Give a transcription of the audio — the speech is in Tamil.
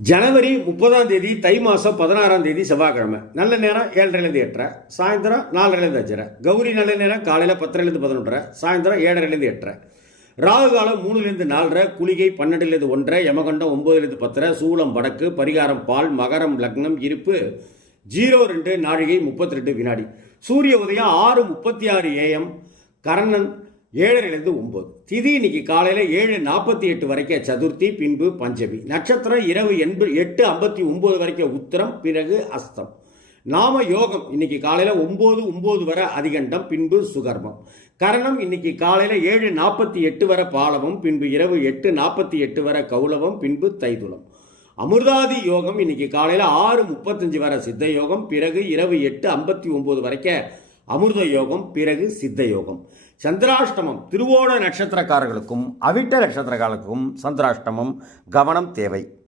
ஜனவரி 30ஆம் தேதி தை மாதம் 16ஆம் தேதி செவ்வாய்க்கிழமை. நல்ல நேரம் 7:30 8:30, சாயந்தரம் 4:30 5:30. கௌரி நல்ல நேரம் காலையில் 10:30 11:30, சாயந்தரம் 7:30 8:30. ராகு காலம் 3 4:30, குளிகை 12 1:30, யமகண்டம் 9 10, சூலம் வடக்கு, பரிகாரம் பால், மகரம் லக்னம், இருப்பு 02 நாழிகை 32 வினாடி. சூரிய உதயம் 6:36 AM, கரணன் 7:30 9. திதி இன்னைக்கு காலையில் 7:48 வரைக்கும் சதுர்த்தி, பின்பு பஞ்சமி. நட்சத்திரம் இரவு 8:59 வரைக்கும் உத்திரம், பிறகு அஸ்தம். நாம யோகம் இன்னைக்கு காலையில் 9:09 வரை அதிகண்டம், பின்பு சுகர்மம். கரணம் இன்னைக்கு காலையில் 7:48 வரை பாலவம், பின்பு இரவு 8:48 வரை கௌலவம், பின்பு தைதுளம். அமிர்தாதி யோகம் இன்னைக்கு காலையில் 6:35 வரை சித்த யோகம், பிறகு இரவு 8:59 வரைக்கும் அமிர்த யோகம், பிறகு சித்த யோகம். சந்திராஷ்டமம் திருவோண நட்சத்திரக்காரர்களுக்கும் அவிட்ட நட்சத்திரக்காரர்களுக்கும் சந்திராஷ்டமம் கவனம் தேவை.